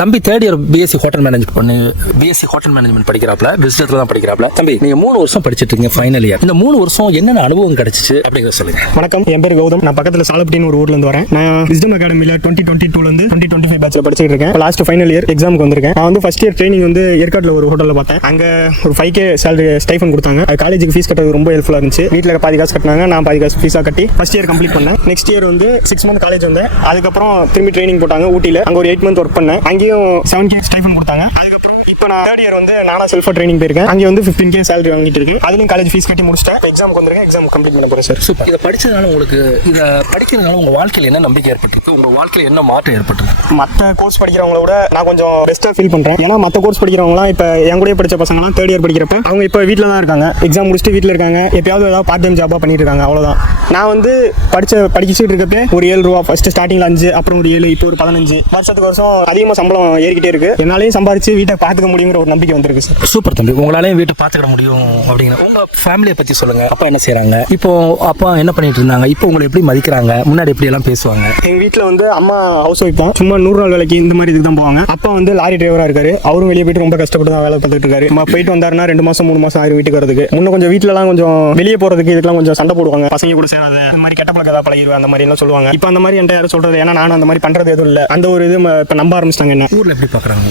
தம்பி third year BSc hotel management படிக்கிறாப்ல, பிசினஸ்ல தான் படிக்கிறாப்ல. தம்பி நீங்க 3 வருஷம் படிச்சிட்டு இருக்கீங்க, ஃபைனல் இயர். இந்த 3 வருஷம் என்னென்ன அனுபவம் கிடைச்சிச்சு அப்படிங்கறத சொல்லுங்க. வணக்கம், என் பேர் கௌதம். நான் பக்கத்துல சாலப்பட்டின்னு ஒரு ஊர்ல இருந்து வரேன். நான் விஸ்டம் அகாடமில 2022 இருந்து 2025 பேட்ச்ல படிச்சிட்டு இருக்கேன். லாஸ்ட் ஃபைனல் இயர் எக்ஸாமுக்கு வந்திருக்கேன். நான் வந்து ஃபர்ஸ்ட் இயர் ட்ரைனிங் வந்து ஏற்காடுல ஒரு ஹோட்டல்ல பார்த்தேன். அங்க ஒரு 5K சேலரி ஸ்டைஃபன் கொடுத்தாங்க. அது காலேஜுக்கு ஃபீஸ் கட்டுறது ரொம்ப ஹெல்ப்ஃபுல்லா இருந்துச்சு. வீட்டுல பாதி காசு கட்டினாங்க, நான் பாதி காசு ஃபீஸா கட்டி ஃபர்ஸ்ட் இயர் கம்ப்ளீட் பண்ணேன். நெக்ஸ்ட் இயர் வந்து 6 மந்த் காலேஜ் வந்தேன். அதுக்கப்புறம் திரும்பி ட்ரைனிங் போட்டாங்க ஊட்டில. அங்க ஒரு 8 மந்த் ஒர்க் பண்ணேன். அங்கேயும் 7K ஸ்டைஃபன் கொடுத்தாங்க. அதுக்கப்புறம் இப்போ நான் தேர்ட் இயர் வந்து நானா செல்ஃபா ட்ரைனிங் போயிருக்கேன். அங்கே வந்து 15K சேலரி வாங்கிட்டு இருக்கேன். அதுலயும் காலேஜ் ஃபீஸ் கட்டி முடிச்சிட்டேன். எக்ஸாமுக்கு வந்திருக்கேன். எக்ஸாம் கம்ப்ளீட் பண்ண போறேன் சார். சூப்பர். இதை படிச்சதுனால உங்களுக்கு, இதை படிக்கிறதுனால உங்க வாழ்க்கையில் என்ன நம்பிக்கை ஏற்பட்டிருக்கு? உங்க வாழ்க்கையில் என்ன மாற்றம் ஏற்பட்டிருக்கு? மற்ற கோர்ஸ் படிக்கிறவங்கள விட நான் கொஞ்சம் பெஸ்ட்டாக ஃபீல் பண்ணுறேன். ஏன்னா மற்ற கோர்ஸ் படிக்கிறவங்களாம் இப்போ என் கூட படித்த பசங்களாம் தேர்ட் இயர் படிக்கிறப்ப அவங்க இப்போ வீட்டில் தான் இருக்காங்க. எக்ஸாம் முடிச்சுட்டு வீட்டில் இருக்காங்க. எப்பயாவது ஏதாவது பார்ட் டைம் ஜாபாக பண்ணிட்டு இருக்காங்க, அவ்வளோதான். நான் வந்து படிச்சுட்டு இருக்கப்பே ஒரு 7 ரூபா ஃபர்ஸ்ட் ஸ்டார்டிங்கில் 5, அப்புறம் ஒரு 7, இப்போ ஒரு 15, வருஷம் அதிகமாக சம்பளம் ஏறிக்கிட்டே இருக்கு. என்னாலையும் சம்பாரிச்சு வீட்டை பார்த்துக்க முடியுங்கிற ஒரு நம்பிக்கை வந்திருக்கு சார். சூப்பர் தம்பி, உங்களாலையும் வீட்டை பார்த்துக்கிட முடியும் அப்படிங்கிற. உங்க ஃபேமிலியை பற்றி சொல்லுங்க. அப்பா என்ன செய்றாங்க? இப்போ அப்பா என்ன பண்ணிட்டு இருந்தாங்க? இப்போ உங்களை எப்படி மதிக்கிறாங்க? முன்னாடி எப்படி எல்லாம் பேசுவாங்க? எங்க வீட்டில் வந்து அம்மா ஹவுஸ் ஒய்ஃப் தான். சும்மா 100 நாள் வேலைக்கு இந்த மாதிரி இதுக்கு தான் போவாங்க. அப்பா வந்து லாரி டிரைவரா இருக்காரு. அவரும் வெளியே போயிட்டு ரொம்ப கஷ்டப்பட்டு தான் வேலை பார்த்துட்டு இருக்காரு. போயிட்டு வந்தாருன்னா 2 மாசம் 3 மாசம் ஆயிரம் வீட்டுக்கு வரதுக்கு. முன்ன கொஞ்சம் வீட்டுலலாம் கொஞ்சம் வெளியே போறதுக்கு இதுக்கெல்லாம் கொஞ்சம் சண்டை போடுவாங்க. பசங்க கூட சேராத, இந்த மாதிரி கெட்ட பழக்கம் ஏதாவது பழகிடுவேன், அந்த மாதிரி எல்லாம் சொல்லுவாங்க. இப்போ அந்த மாதிரி என்கிட்ட யாரும் சொல்றது, ஏன்னா நானும் அந்த மாதிரி பண்றது எதுவும் இல்லை. அந்த ஒரு இது இப்போ நம்ப ஆரம்பிச்சிட்டாங்க. என்ன ஊர்ல எப்படி பாக்குறாங்க?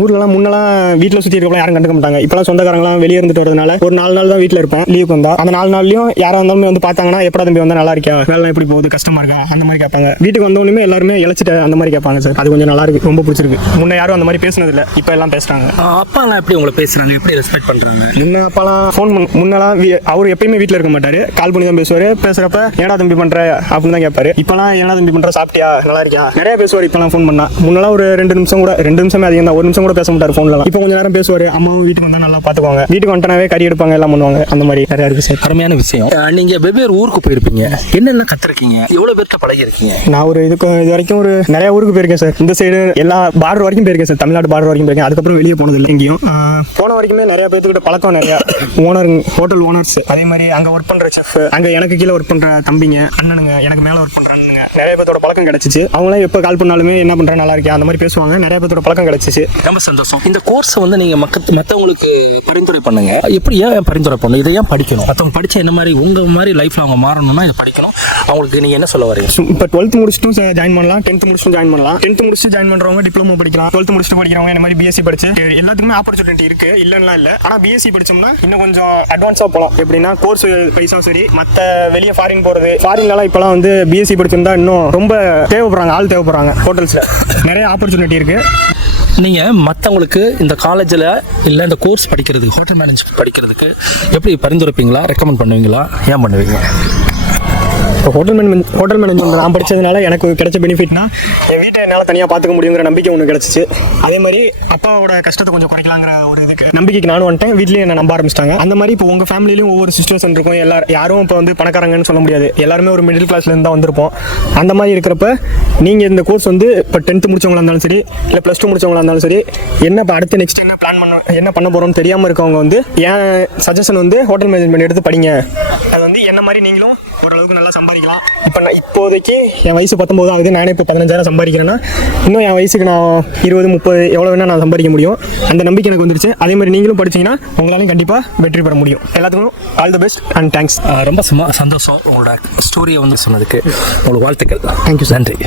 ஊர்லலாம் முன்னெல்லாம் வீட்டில் சுற்றி இருக்கலாம் யாரும் கண்டுக்க மாட்டாங்க. இப்போலாம் சொந்தக்காரங்களாம் வெளியே இருந்துட்டு வரதுனால ஒரு 4 நாள் தான் வீட்டில் இருப்பேன். லீவுக்கு வந்தா அந்த 4 நாள்லையும் யாராக இருந்தாலும் வந்து பார்த்தாங்கன்னா எப்படா தம்பி வந்தால் நல்லா இருக்கா, வேலை எப்படி போகுது, கஷ்டமா இருக்கா, அந்த மாதிரி கேட்பாங்க. வீட்டுக்கு வந்தோடனே எல்லாருமே இழைச்சிட்டு அந்த மாதிரி கேட்பாங்க சார். அது கொஞ்சம் நல்லா இருக்கு, ரொம்ப பிடிச்சிருக்கு. முன்ன யாரும் அந்த மாதிரி பேசினது இல்லை, இப்போ எல்லாம் பேசுறாங்க. அப்பாலாம் எப்படி உங்களை பேசுறாங்க, எப்படி ரெஸ்பெக்ட் பண்றாங்க? முன்ன அப்பெல்லாம் ஃபோன் முன்னெல்லாம் அவர் எப்பயுமே வீட்டில் இருக்க மாட்டாரு. கால் பண்ணி தான் பேசுவார். பேசுறப்ப ஏடா தம்பி பண்ற அப்படின்னு தான் கேட்பாரு. இப்பெல்லாம் ஏடா தம்பி பண்ற, சாப்பிட்டியா, நல்லா இருக்கியா, நிறைய பேசுவார். இப்பெல்லாம் ஃபோன் பண்ணா முன்னெல்லாம் ஒரு 2 நிமிஷம் கூட, 2 நிமிஷமே அதிகம் தான், 1 நிமிஷம் கூட பேச மாட்டார் ஃபோன்ல. இப்போ கொஞ்சம் நேரம் பேசுவாரு. அம்மாவும் வீட்டுக்கு வந்தா நல்லா பாத்துக்குவாங்க. வீட்டுக்கு வந்துட்டாவே கறி எடுப்பாங்க, எல்லாம் பண்ணுவாங்க. அந்த மாதிரி நிறைய இருக்கு சார். அருமையான விஷயம். நீங்க வெவ்வேறு ஊருக்கு போயிருப்பீங்க, என்னென்ன கத்துருக்கீங்க, எவ்வளவு பேர்கிட்ட பழகி இருக்கீங்க? நான் இது வரைக்கும் ஒரு நிறைய ஊருக்கு போயிருக்கேன் சார். இந்த சைடு எல்லா பார்டர் வரைக்கும் போயிருக்கேன் சார். தமிழ்நாடு பார்டர் வரைக்கும் போயிருக்கேன். அதுக்கப்புறம் வெளியே போனது இல்லை எங்கேயும். போன வரைக்குமே நிறைய பேர்த்துக்கிட்ட பழக்கம், நிறைய ஓனர், ஹோட்டல் ஓனர்ஸ், அதே மாதிரி அங்க ஒர்க் பண்ற செஃப், அங்க எனக்கு கீழே ஒர்க் பண்ற தம்பிங்க, அண்ணனுங்க, எனக்கு மேல ஒர்க் பண்ற அண்ணனுங்க, நிறைய பேர்த்தோட பழக்கம் கிடைச்சிச்சு. அவங்களாம் எப்போ கால் பண்ணாலுமே என்ன பண்றேன், நல்லா இருக்கா, அந்த மாதிரி பேசுவாங்க. நிறைய பேர்த்தோட பழக்கம் கிடைச்சிச்சு. ரொம்ப சந்தோஷம். இந்த கோர்ஸ் வந்து நீங்க மற்றவங்களுக்கு பரிந்துரை பண்ணுங்க. எப்படி ஏன் பரிந்துரை பண்ணணும், இதை ஏன் படிக்கணும்? மற்றவங்க படிச்ச என்ன மாதிரி உங்க மாதிரி லைஃப்ல அவங்க மாறணும்னா இதை படிக்கணும். அவங்களுக்கு நீங்க என்ன சொல்ல வரீங்க? இப்போ 12th முடிச்சுட்டும் ஜாயின் பண்ணலாம், 10th முடிச்சுட்டும் ஜாயின் பண்ணலாம். 10th முடிச்சுட்டு ஜாயின் பண்றவங்க டிப்ளமோ படிக்கலாம். 12th முடிச்சுட்டு படிக்கிறவங்க இந்த மாதிரி பிஎஸ்சி படிச்சு எல்லாத்துக்குமே ஆப்பர்ச்சுனிட்டி இருக்கு, இல்லைன்னா இல்லை. ஆனால் பிஎஸ்சி படிச்சோம்னா இன்னும் கொஞ்சம் அட்வான்ஸாக போகலாம். எப்படின்னா கோர்ஸ் பைசா சரி, மற்ற வெளியே ஃபாரின் போகிறது, ஃபாரின்லாம் இப்போலாம் வந்து பிஎஸ்சி படிச்சிருந்தா இன்னும் ரொம்ப தேவைப்படுறாங்க, ஆள் தேவைப்படுறாங்க. ஹோட்டல்ஸில் நிறைய ஆப்பர்ச்சுனிட்டி இருக்கு. நீங்கள் மற்றவங்களுக்கு இந்த காலேஜில் இல்லை இந்த கோர்ஸ் படிக்கிறதுக்கு, ஹோட்டல் மேனேஜ்மெண்ட் படிக்கிறதுக்கு எப்படி பரிந்துரைப்பீங்களா, ரெக்கமெண்ட் பண்ணுவீங்களா, ஏன் பண்ணுவீங்க? இப்போ ஹோட்டல் மேனேஜ்மெண்ட் நான் படித்ததுனால எனக்கு கிடைச்ச பெனிஃபிட்னா, என் வீட்டை என்னால் தனியாக பார்த்துக்க முடியுங்கிற நம்பிக்கை ஒன்று கிடச்சிச்சு. அதே மாதிரி அப்பாவோட கஷ்டத்தை கொஞ்சம் குறைக்கலாங்கிற ஒரு இதுக்கு நம்பிக்கைக்கு நானும் வந்துட்டேன். வீட்லேயும் என்ன நம்ப ஆரம்பிச்சிட்டாங்க. அந்த மாதிரி இப்போ உங்கள் ஃபேமிலியிலும் ஒவ்வொரு சிச்சுவேஷன் இருக்கும். யாரும் இப்போ வந்து பணக்காரங்கன்னு சொல்ல முடியாது. எல்லாருமே ஒரு மிடில் கிளாஸ்லேருந்து தான் வந்திருப்போம். அந்த மாதிரி இருக்கிறப்ப நீங்கள் இந்த கோர்ஸ் வந்து இப்போ 10th முடிச்சவங்களா இருந்தாலும் சரி, இல்லை +2 முடிச்சவங்களா இருந்தாலும் சரி, என்ன இப்போ அடுத்து நெக்ஸ்ட் என்ன பண்ண போகிறோம்னு தெரியாமல் இருக்கவங்க வந்து என் சஜஷன் வந்து ஹோட்டல் மேனேஜ்மெண்ட் எடுத்து படிங்க. அது வந்து என்ன மாதிரி நீங்களும் ஓரளவுக்கு நல்லா சம்பாதிக்கலாம். இப்போ நான் இப்போதைக்கு என் வயசு 19 ஆகுது. நானே இப்போ 15,000 சம்பாதிக்கிறேன்னா இன்னும் என் வயசுக்கு நான் 20, 30 எவ்வளோ வேணால் நான் சம்பாதிக்க முடியும். அந்த நம்பிக்கை எனக்கு வந்துருச்சு. அதே மாதிரி நீங்களும் படிச்சீங்கன்னா உங்களாலையும் கண்டிப்பாக வெற்றி பெற முடியும். எல்லாத்துக்கும் all the best and thanks. ரொம்ப சந்தோஷம் உங்களோட ஸ்டோரியை வந்து சொன்னதுக்கு. உங்களுக்கு வாழ்த்துக்கள். தேங்க்யூ, நன்றி.